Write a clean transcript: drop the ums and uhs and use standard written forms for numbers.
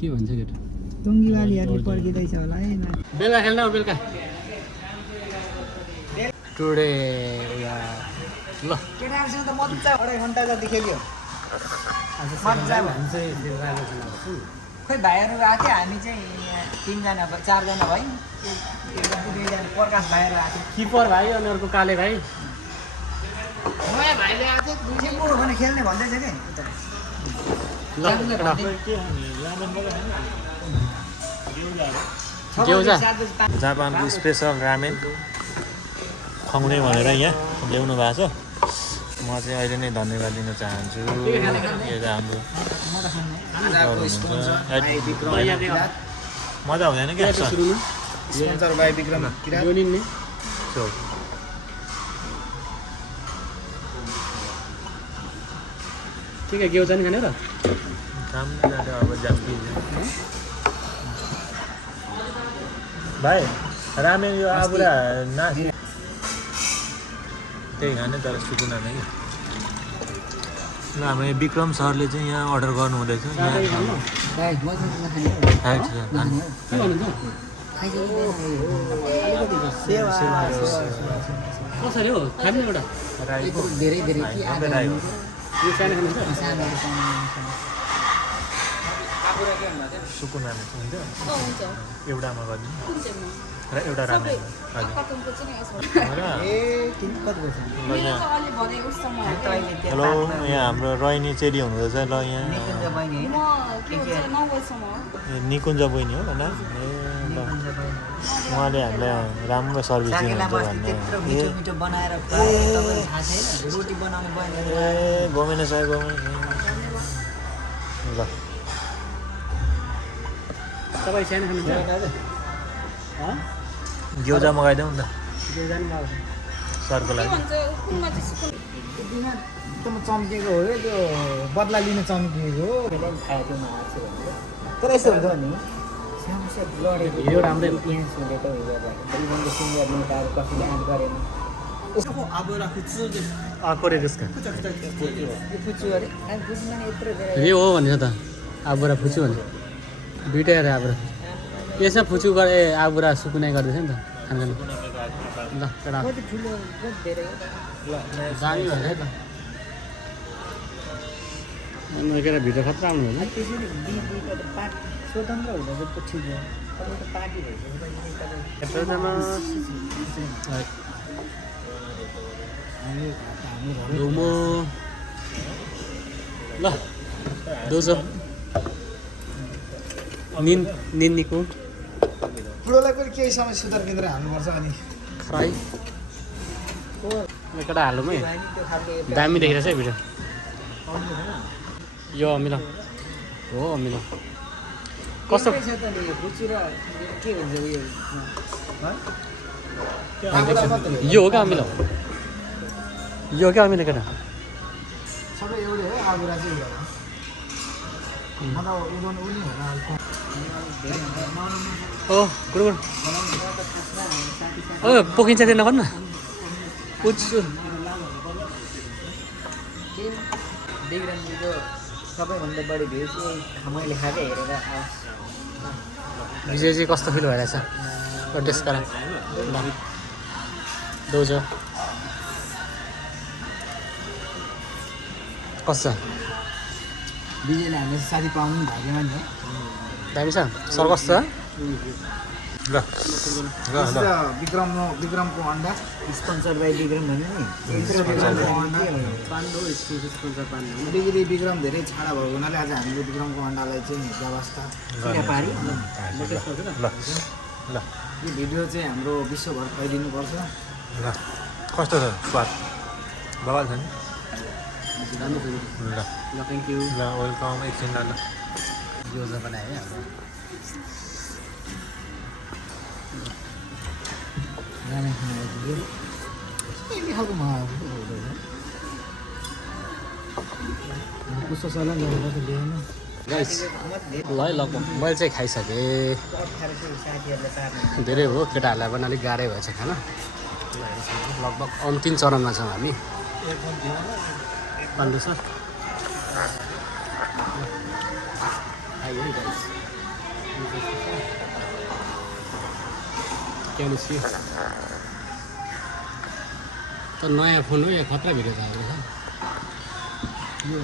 के भन्छ केटा टुङ्गीवालीहरूले पर्खिँदैछ होला है बेलुका खेल्न हो बेलुका टुडे ल केटाहरूसँग त मजा 2.5 घन्टा जति खेल्यो खोइ भाइहरू आएको थियो हामी चाहिँ 3जना 4जना भाइ 2जना प्रकाश भाइहरू आएको थियो किपर भाइ अनि अर्को काले भाइ नयाँ भाइले आएको थियो दुई भने खेल्ने भन्दैछ कि जापानको स्पेसल रामेन खुवाउने भनेर यहाँ ल्याउनु भएको छ म चाहिँ अहिले नै धन्यवाद दिन चाहन्छु यो हाम्रो मजा हुँदैन क्या स्पोन्सर भाइ विक्रम किरात के गेउचा नि खाने र अब जाम्पी भाइ रामेन यो आबुरा ना त्यही खाने तर सुकुना नै ल हाम्रो विक्रम सरले चाहिँ यहाँ अर्डर गर्नु हुँदैछ कसरी हो खाने एउटा धेरै धेरै यो सानो खानु सुकुना हुन्छ एउटामा गरिदिनु र एउटा रामेन हेलो यहाँ हाम्रो रोहिणी चेली हुनुहुँदैछ ल यहाँ निकुञ्ज बहिनी हो होइन ल उहाँले हामीलाई राम्रो सर्भिस दिनुहुन्छ भन्ने ए गमेन साहेब गमेन ल तपाईँ सानो खानु ग्योजा मगाइदेऊ न त सरको लागि एकदम चम्केको हो त्यो बदला लिन चम्किएको हो तर यस्तो हुन्छ नि भिडियो राम्रै यो हो भने त आबुरा फुच्छु भने दुइटै अरे आबुरा यसमा फुच्छु गरे आबुरा सुकुनाइ गर्दैछ नि त खाना ल केटा दामी भयो त केटा भिडियो खतरा आउनु होला स्वतन्त्र हुँदा चाहिँ ठिक हो पार्टी भइसक्यो मोमो ल दोसो निन्नीको बुढोलाई पनि केही समय सुधार केन्द्र हाल्नुपर्छ अनि फ्राई केटा हालौँ है दामी देखिरहेछ है भिडियो यो अमिलो हो अमिलो कस्तो यो हो क्या अमिलो यो क्या अमिलो केटा सबै एउटै हो आगुरा चाहिँ ओ गुड ओ पोखिन्छ त्यो नगर्नु न पुच्छु सबैभन्दा बढी भ्युज मैले खाएकै हेरेर विजय चाहिँ कस्तो फिल भइरहेछ टेस्ट गर दोज कस्तो विजयले हामीले साथी पाउनु नि भाग्यमा नि दामी छ सर कस्तो ल विक्रमको अन्डा स्पोन्सर बाई विक्रम भन्यो नि डिग्री विक्रम धेरै छाडा भएको हुनाले आज हामीले विक्रमको अन्डालाई चाहिँ व्यवस्था पारी ल यो भिडियो चाहिँ हाम्रो विश्वभर फैलिनुपर्छ ल कस्तो छ स्वाद बवाल छ नि ल थ्याङ्क यू ल वेलकम एकछिन ल यो बनायो है हाम्रो खाना खाएको कस्तो सल्लाह गरेर त ल्याएन गाइस ल है लगभग मैले चाहिँ खाइसकेँ धेरै हो केटाहरूलाई पनि अलिक गाह्रै भएछ खाना लगभग अन्तिम चरणमा छौँ हामी भन्नु सर आइयो है गाइस क्यामेसी त नयाँ फोन हो या खतरा भिडियो त हाम्रो छ यो